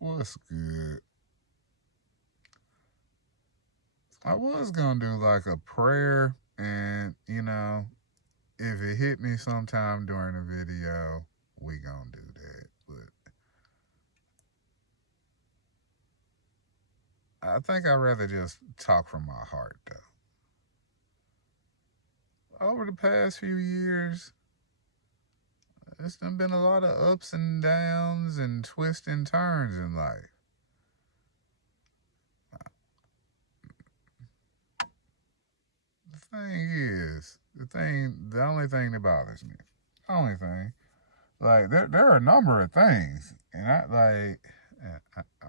What's good? I was gonna do like a prayer, and if it hit me sometime during the video, we gonna do that. But I think I'd rather just talk from my heart, though. Over the past few years, it's done been a lot of ups and downs and twists and turns in life. The only thing that bothers me, the only thing, like there are a number of things, and I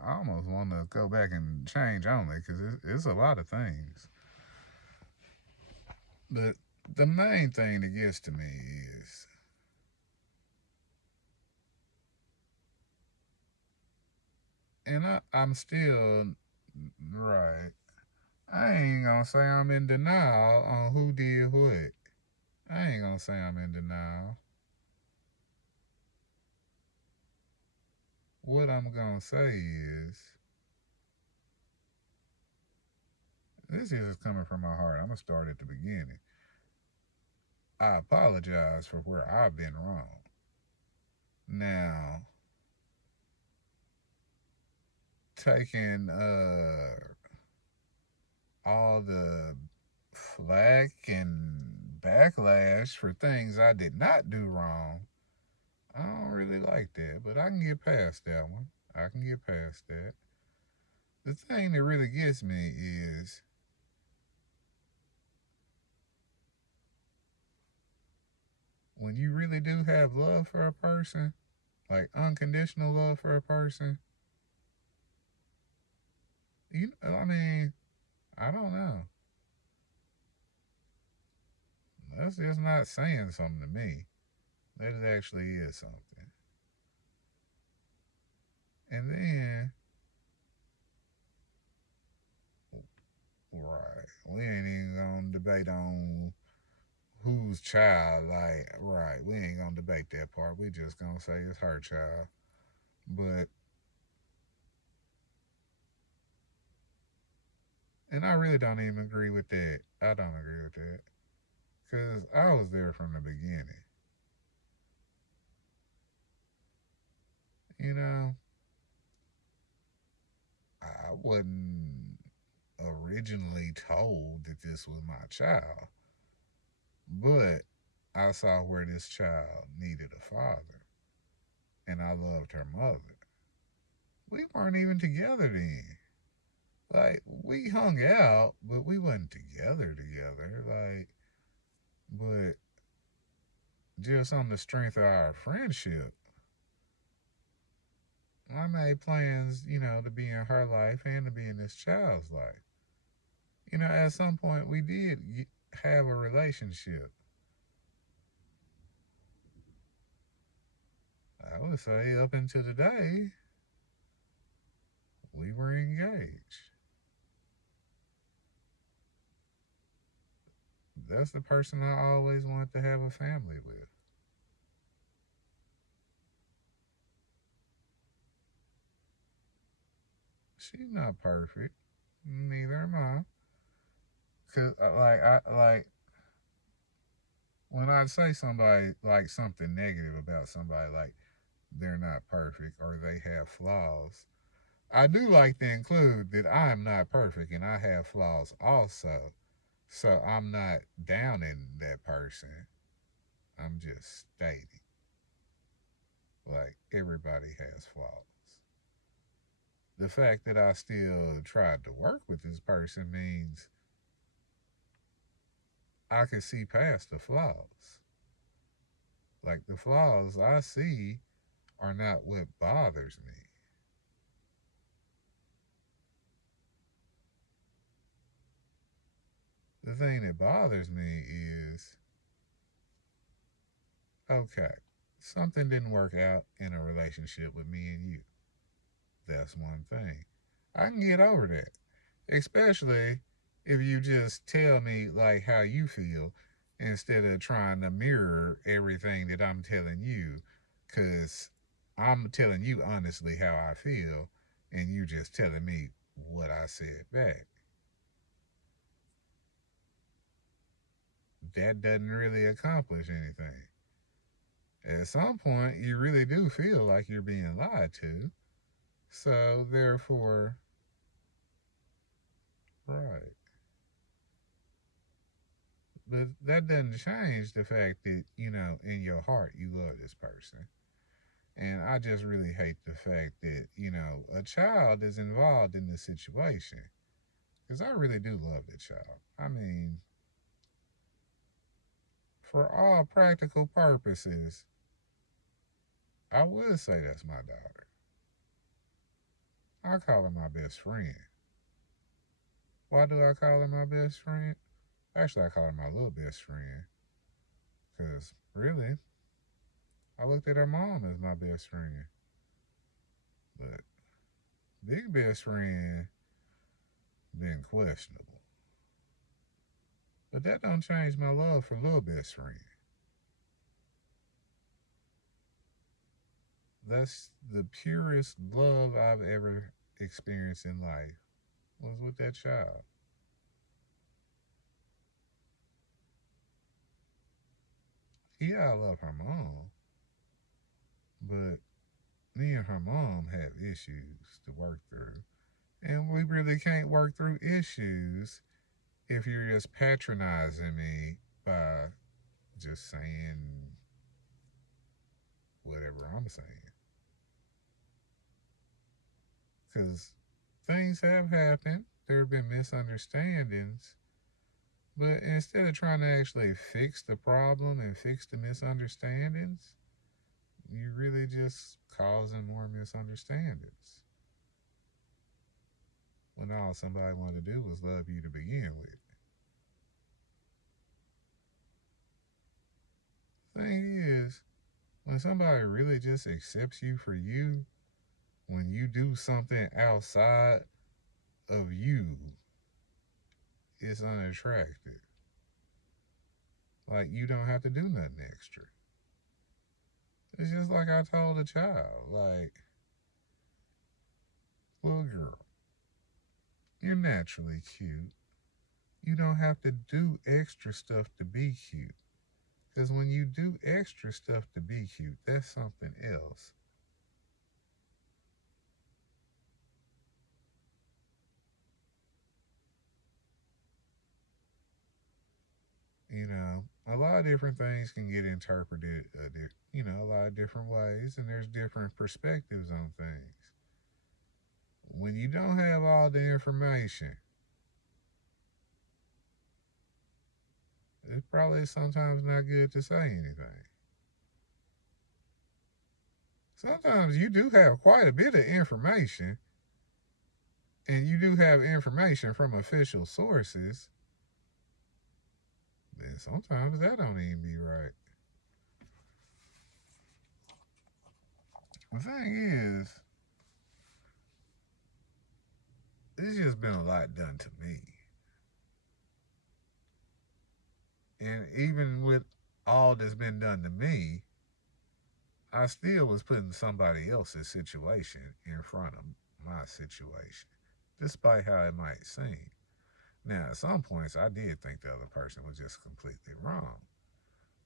almost want to go back and change only because it's a lot of things. But the main thing that gets to me is, and I'm still right. I ain't gonna say I'm in denial on who did what. I ain't gonna say I'm in denial. What I'm gonna say is, this is coming from my heart. I'm gonna start at the beginning. I apologize for where I've been wrong. Now, taking all the flack and backlash for things I did not do wrong, I don't really like that, but I can get past that one. I can get past that. The thing that really gets me is when you really do have love for a person, like unconditional love for a person, I mean, I don't know. That's just not saying something to me. That actually is something. And then, right, we ain't even gonna debate on whose child, like, right, we ain't gonna debate that part. We just gonna say it's her child. But, and I really don't even agree with that. I don't agree with that. Because I was there from the beginning. You know, I wasn't originally told that this was my child, but I saw where this child needed a father, and I loved her mother. We weren't even together then. Like, we hung out, but we wasn't together. Like, but just on the strength of our friendship, I made plans, to be in her life and to be in this child's life. At some point we did have a relationship. I would say up until today, we were engaged. That's the person I always wanted to have a family with. She's not perfect. Neither am I. Cause like when I say somebody like something negative about somebody, like they're not perfect or they have flaws, I do like to include that I'm not perfect and I have flaws also. So I'm not downing that person. I'm just stating, like, everybody has flaws. The fact that I still tried to work with this person means I can see past the flaws. Like, the flaws I see are not what bothers me. The thing that bothers me is, okay, something didn't work out in a relationship with me and you. That's one thing. I can get over that. Especially if you just tell me like how you feel instead of trying to mirror everything that I'm telling you, because I'm telling you honestly how I feel, and you just telling me what I said back. That doesn't really accomplish anything. At some point, you really do feel like you're being lied to. So, therefore, right. But that doesn't change the fact that, in your heart, you love this person. And I just really hate the fact that, a child is involved in the situation. Because I really do love the child. I mean, for all practical purposes, I would say that's my daughter. I call her my best friend. Why do I call her my best friend? Actually, I call her my little best friend. Because, really, I looked at her mom as my best friend. But big best friend been questionable. But that don't change my love for little best friend. That's the purest love I've ever experienced in life was with that child. Yeah, I love her mom, but me and her mom have issues to work through. And we really can't work through issues if you're just patronizing me by just saying whatever I'm saying. Because things have happened, there have been misunderstandings, but instead of trying to actually fix the problem and fix the misunderstandings, you really just causing more misunderstandings. When all somebody wanted to do was love you to begin with. Thing is, when somebody really just accepts you for you, when you do something outside of you, it's unattractive. Like, you don't have to do nothing extra. It's just like I told a child, like, little girl, you're naturally cute. You don't have to do extra stuff to be cute. Because when you do extra stuff to be cute, that's something else. A lot of different things can get interpreted, a lot of different ways, and there's different perspectives on things. When you don't have all the information, it's probably sometimes not good to say anything. Sometimes you do have quite a bit of information, and you do have information from official sources, then sometimes that don't even be right. The thing is, it's just been a lot done to me. And even with all that's been done to me, I still was putting somebody else's situation in front of my situation, despite how it might seem. Now, at some points, I did think the other person was just completely wrong.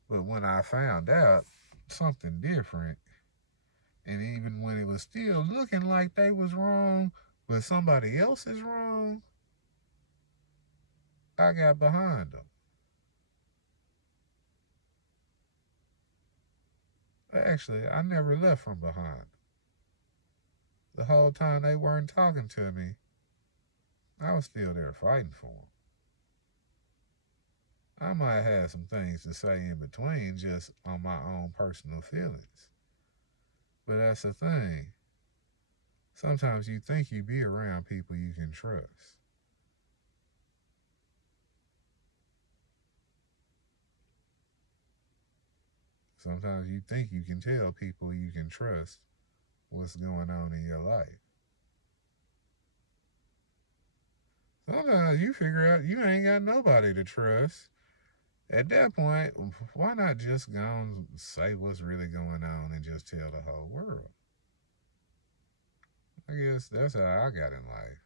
But when I found out something different, and even when it was still looking like they was wrong, but somebody else is wrong, I got behind them. Actually, I never left from behind. The whole time they weren't talking to me, I was still there fighting for them. I might have some things to say in between just on my own personal feelings. But that's the thing. Sometimes you think you be around people you can trust. Sometimes you think you can tell people you can trust what's going on in your life. Sometimes you figure out you ain't got nobody to trust. At that point, why not just go and say what's really going on and just tell the whole world? I guess that's how I got in life.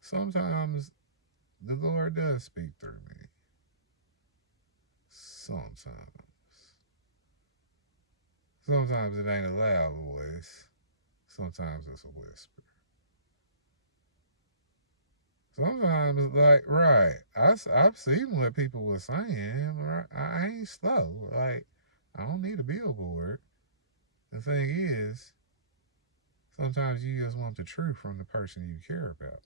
Sometimes the Lord does speak through me. Sometimes. Sometimes it ain't a loud voice. Sometimes it's a whisper. Sometimes, like, right, I've seen what people were saying. Right? I ain't slow. Like, I don't need a billboard. The thing is, sometimes you just want the truth from the person you care about.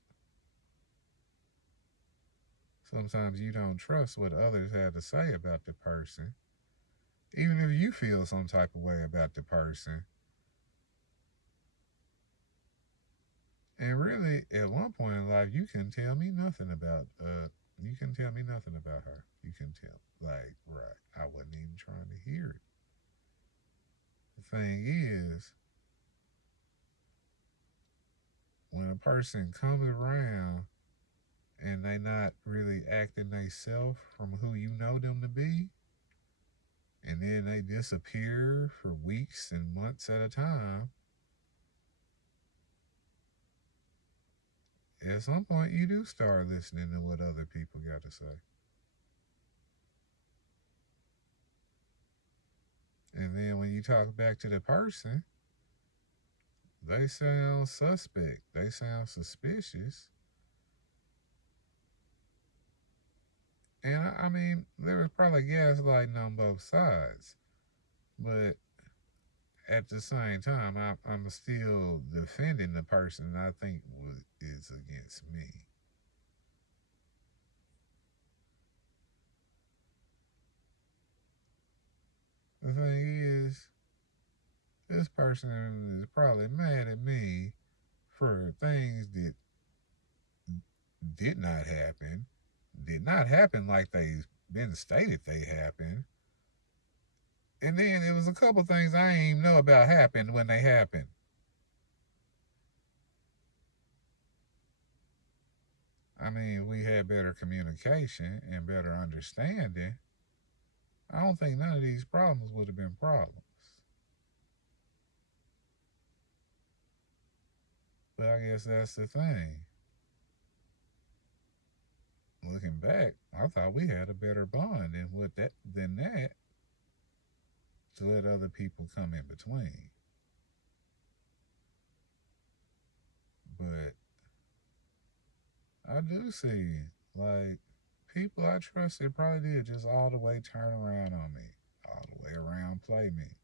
Sometimes you don't trust what others have to say about the person. Even if you feel some type of way about the person. And really, at one point in life, you can tell me nothing about you can tell me nothing about her. You can tell, like, right, I wasn't even trying to hear it. The thing is, when a person comes around and they not really acting they self from who you know them to be, and then they disappear for weeks and months at a time, at some point you do start listening to what other people got to say. And then when you talk back to the person, they sound suspect. They sound suspicious. And I mean, there was probably gaslighting on both sides. But at the same time, I'm still defending the person I think is against me. The thing is, this person is probably mad at me for things that did not happen like they've been stated they happened. And then it was a couple things I ain't even know about happened when they happened. I mean, we had better communication and better understanding. I don't think none of these problems would have been problems. But I guess that's the thing. Looking back, I thought we had a better bond than that to let other people come in between. But I do see, like, people I trusted probably did just all the way turn around on me, all the way around play me.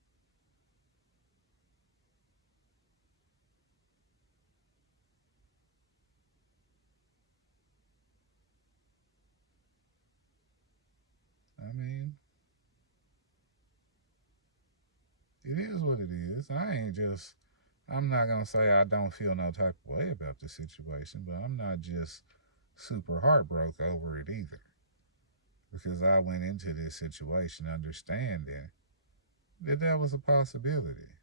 I mean, it is what it is. I'm not going to say I don't feel no type of way about the situation, but I'm not just super heartbroken over it either. Because I went into this situation understanding that that was a possibility.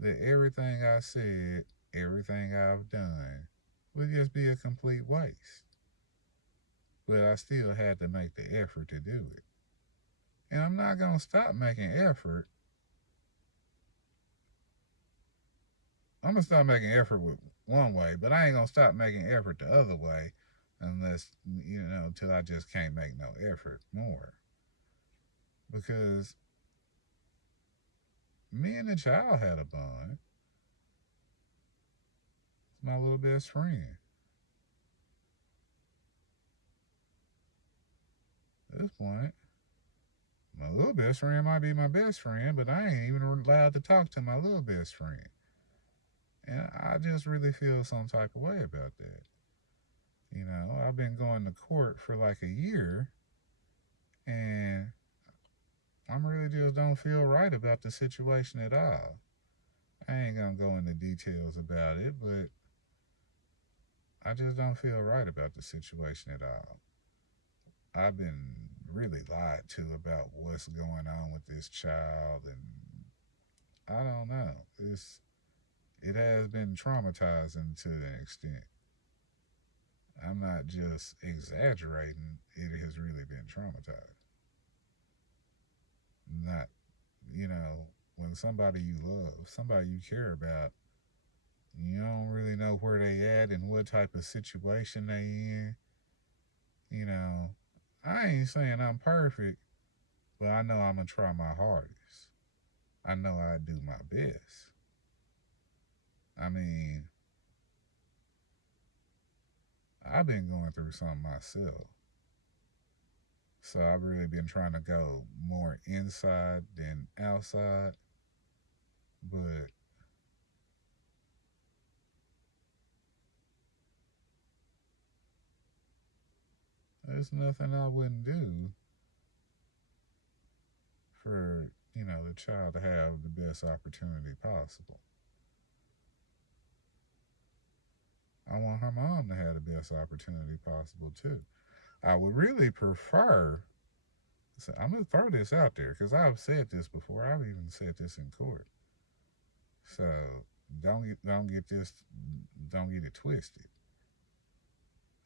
That everything I said, everything I've done would just be a complete waste. But I still had to make the effort to do it. And I'm not going to stop making effort. I'm going to stop making effort with one way, but I ain't going to stop making effort the other way unless, until I just can't make no effort more. Because me and the child had a bond. It's my little best friend. At this point, my little best friend might be my best friend, but I ain't even allowed to talk to my little best friend. And I just really feel some type of way about that. I've been going to court for like a year, and I'm really just don't feel right about the situation at all. I ain't gonna go into details about it, but I just don't feel right about the situation at all. I've been really lied to about what's going on with this child, and I don't know. It has been traumatizing to an extent. I'm not just exaggerating. It has really been traumatizing. not, when somebody you love, somebody you care about, you don't really know where they at and what type of situation they in. You know, I ain't saying I'm perfect, but I know I'm gonna try my hardest. I know I do my best. I mean, I've been going through something myself. So I've really been trying to go more inside than outside. But there's nothing I wouldn't do for, the child to have the best opportunity possible. I want her mom to have the best opportunity possible too. I would really prefer. So I'm gonna throw this out there because I've said this before. I've even said this in court. So don't get it twisted.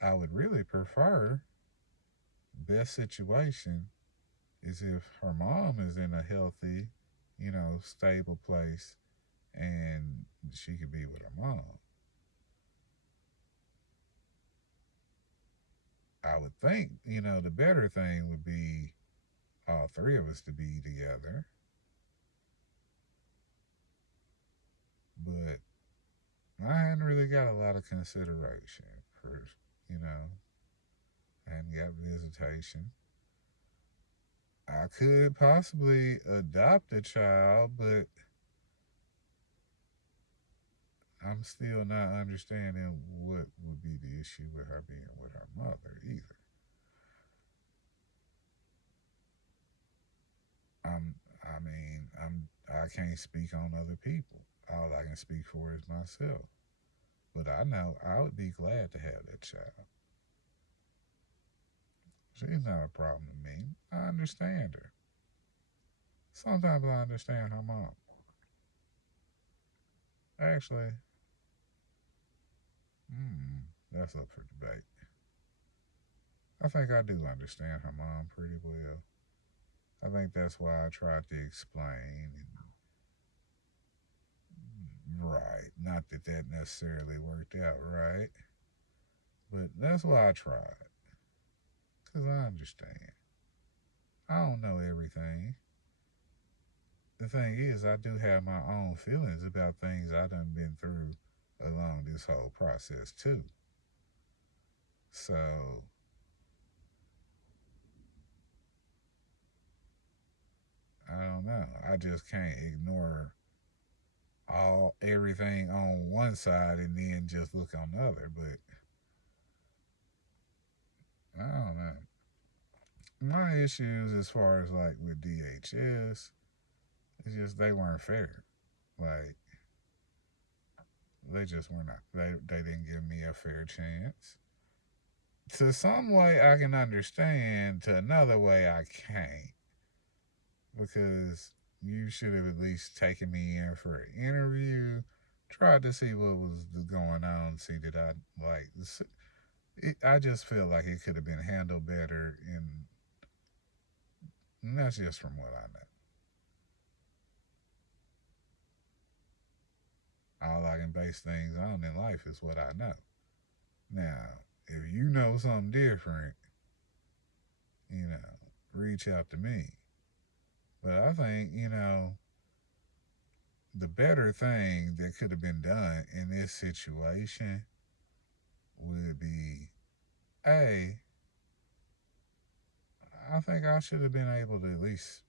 I would really prefer best situation is if her mom is in a healthy, stable place and she could be with her mom. I would think, the better thing would be all three of us to be together. But I hadn't really got a lot of consideration for, I hadn't got visitation. I could possibly adopt a child, but I'm still not understanding what would be the issue with her being with her mother either. I can't speak on other people. All I can speak for is myself. But I know I would be glad to have that child. She's not a problem to me. I understand her. Sometimes I understand her mom. Actually, that's up for debate. I think I do understand her mom pretty well. I think that's why I tried to explain. Right. Not that that necessarily worked out right, but that's why I tried. Because I understand. I don't know everything. The thing is, I do have my own feelings about things I done been through along this whole process, too. So, I don't know. I just can't ignore everything on one side and then just look on the other. But I don't know. My issues as far as like with DHS, it's just they weren't fair. Like they just were not. They didn't give me a fair chance. To some way I can understand. To another way I can't, because you should have at least taken me in for an interview, tried to see what was going on, see that I like. I just feel like it could have been handled better, and that's just from what I know. All I can base things on in life is what I know. Now, if you know something different, reach out to me. But I think, the better thing that could have been done in this situation would be A, I think I should have been able to at least,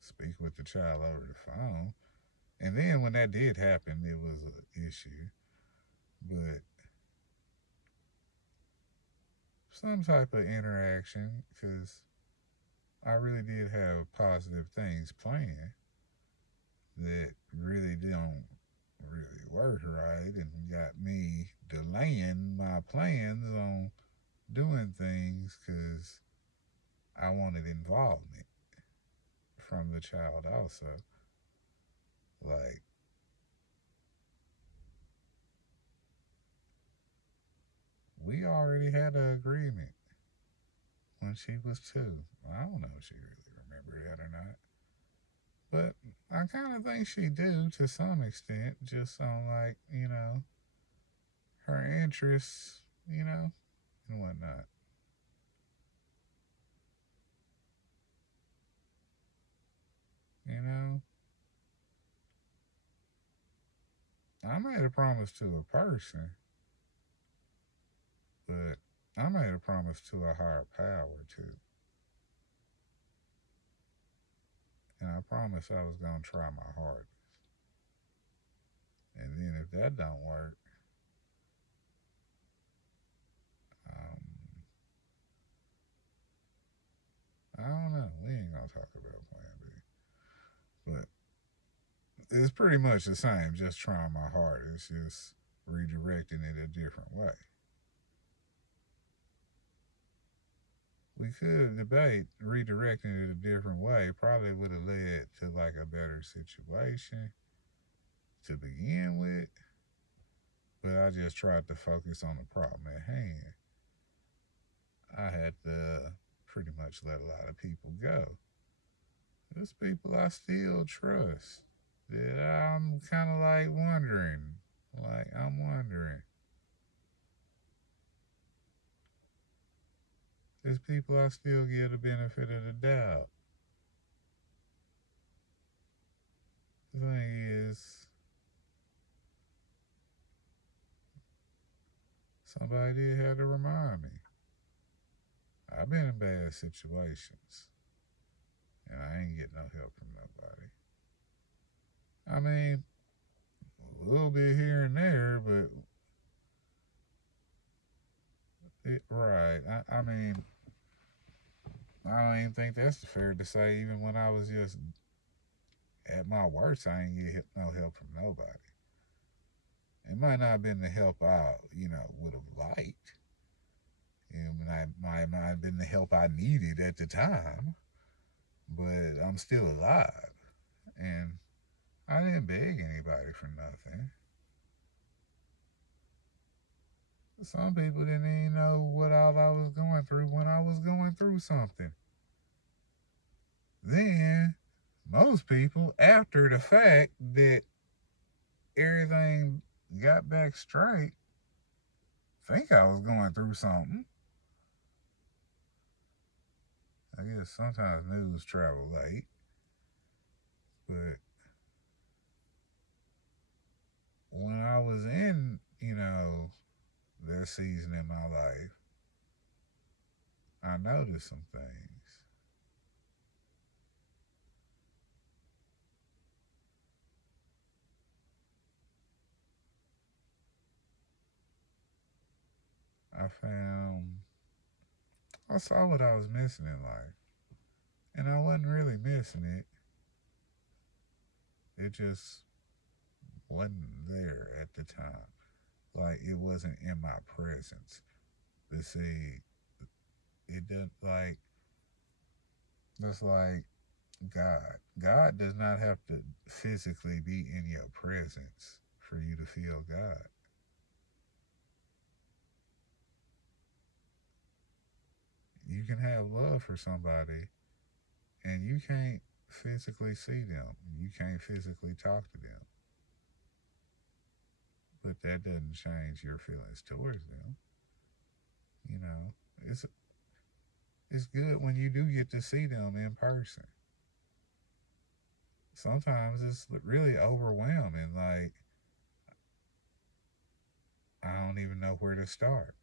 speak with the child over the phone. And then when that did happen, it was an issue. But some type of interaction, because I really did have positive things planned that really don't really work right and got me delaying my plans on doing things because I wanted involvement from the child also. Like, we already had an agreement when she was 2. I don't know if she really remembered that or not. But I kind of think she do to some extent, just on like, her interests, and whatnot. You know, I made a promise to a person, but I made a promise to a higher power too. And I promised I was gonna try my hardest. And then if that don't work, um, I don't know. We ain't gonna talk about Plan B, but it's pretty much the same. Just trying my hardest, just redirecting it a different way. We could debate redirecting it a different way. Probably would have led to like a better situation to begin with, but I just tried to focus on the problem at hand. I had to pretty much let a lot of people go. There's people I still trust that I'm kind of like wondering. Like, I'm wondering. There's people I still give the benefit of the doubt. The thing is, somebody did have to remind me. I've been in bad situations, and I ain't getting no help from nobody. I mean, a little bit here and there, but right. I mean, I don't even think that's fair to say. Even when I was just at my worst, I ain't get no help from nobody. It might not have been the help I, would have liked. It might not have been the help I needed at the time, but I'm still alive. And I didn't beg anybody for nothing. Some people didn't even know what all I was going through when I was going through something. Then, most people, after the fact that everything got back straight, think I was going through something. I guess sometimes news travel late, but when I was in, that season in my life, I noticed some things. I saw what I was missing in life. And I wasn't really missing it. It just wasn't there at the time. Like, it wasn't in my presence. But see, it doesn't like, it's like God. God does not have to physically be in your presence for you to feel God. You can have love for somebody and you can't physically see them. You can't physically talk to them. But that doesn't change your feelings towards them. You know, it's it's good when you do get to see them in person. Sometimes it's really overwhelming. Like, I don't even know where to start.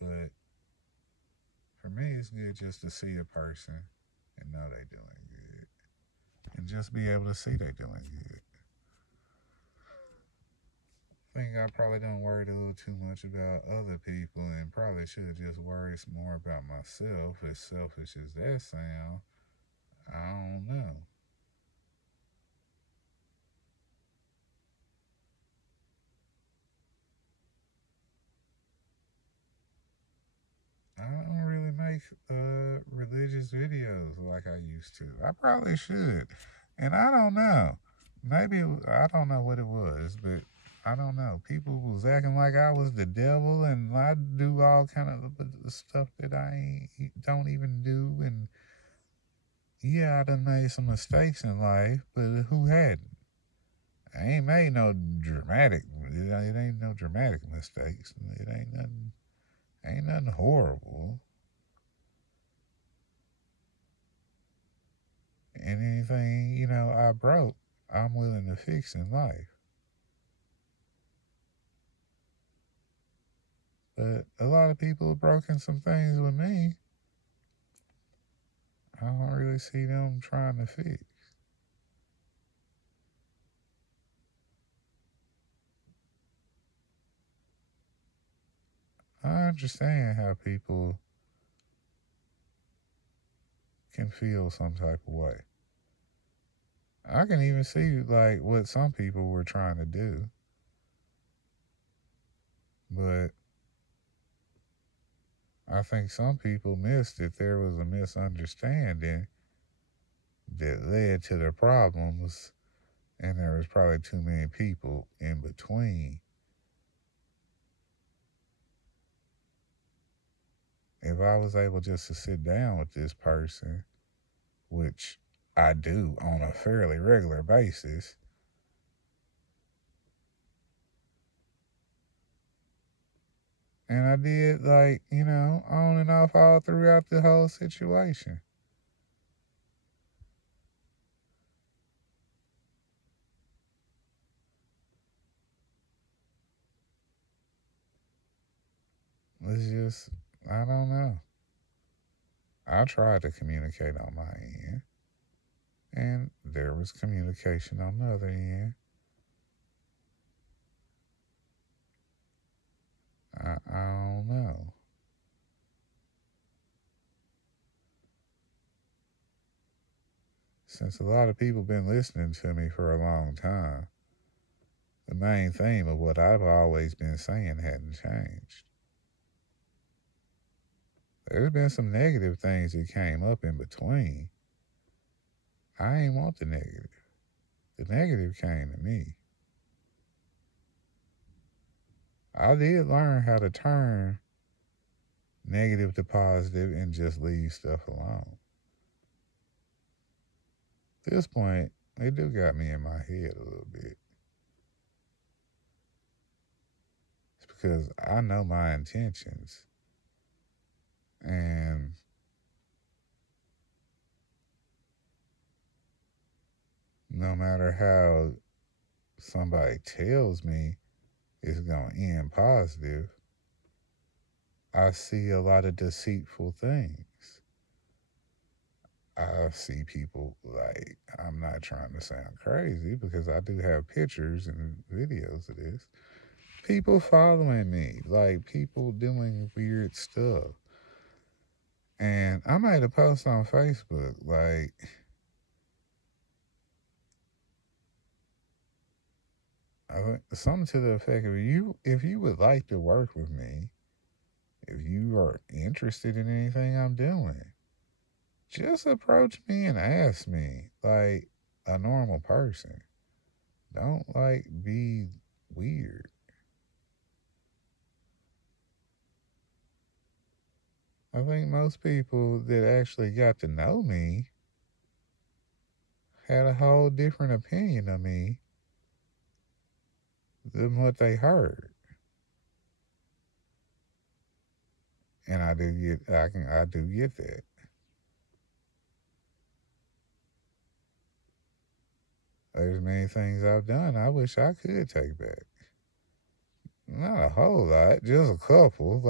But for me, it's good just to see a person and know they're doing good, and just be able to see they're doing good. I think I probably don't worry a little too much about other people, and probably should just worry more about myself. As selfish as that sounds, I don't know. I don't really make religious videos like I used to. I probably should, and I don't know. Maybe I don't know what it was, but I don't know. People was acting like I was the devil, and I do all kind of stuff that I don't even do. And yeah, I done made some mistakes in life, but who hadn't? I ain't made no dramatic. It ain't no dramatic mistakes. It ain't nothing. Ain't nothing horrible. And anything I broke, I'm willing to fix in life. But a lot of people have broken some things with me. I don't really see them trying to fix. I understand how people can feel some type of way. I can even see like what some people were trying to do. But I think some people missed that there was a misunderstanding that led to the problems, and there was probably too many people in between. If I was able just to sit down with this person, which I do on a fairly regular basis, and I did on and off all throughout the whole situation. It's just, I don't know. I tried to communicate on my end, and there was communication on the other end. I don't know. Since a lot of people been listening to me for a long time, the main theme of what I've always been saying hadn't changed. There's been some negative things that came up in between. I ain't want the negative. The negative came to me. I did learn how to turn negative to positive and just leave stuff alone. At this point, it do got me in my head a little bit. It's because I know my intentions. And no matter how somebody tells me it's going to end positive, I see a lot of deceitful things. I see people, like, I'm not trying to sound crazy because I do have pictures and videos of this. People following me, like people doing weird stuff. And I made a post on Facebook, like, something to the effect of if you would like to work with me, if you are interested in anything I'm doing, just approach me and ask me like a normal person. Don't like be weird. I think most people that actually got to know me had a whole different opinion of me than what they heard. And I do get that. There's many things I've done I wish I could take back. Not a whole lot, just a couple.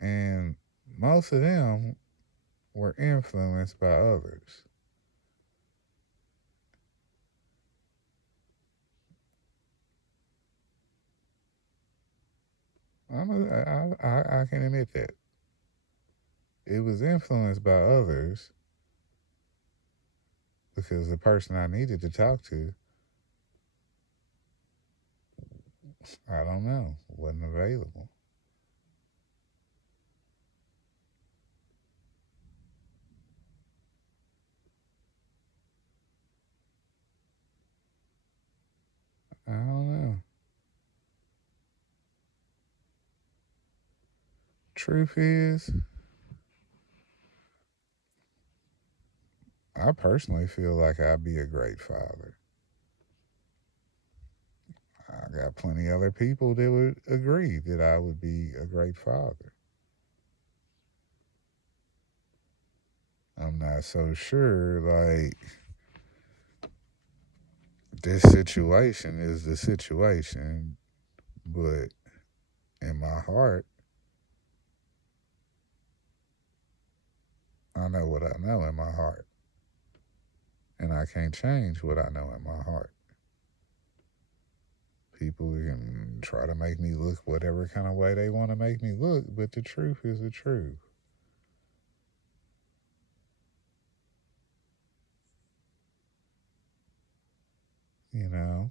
And most of them were influenced by others. I can admit that. It was influenced by others because the person I needed to talk to, I don't know, wasn't available. I don't know. Truth is, I personally feel like I'd be a great father. I got plenty of other people that would agree that I would be a great father. I'm not so sure, like, this situation is the situation, but in my heart, I know what I know in my heart. And I can't change what I know in my heart. People can try to make me look whatever kind of way they want to make me look, but the truth is the truth. You know,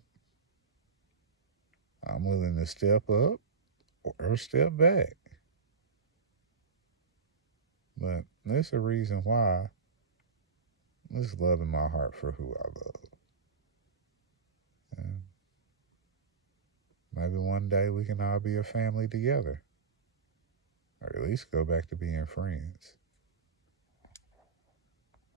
I'm willing to step up or step back. But there's a reason why. There's love in my heart for who I love. And maybe one day we can all be a family together. Or at least go back to being friends.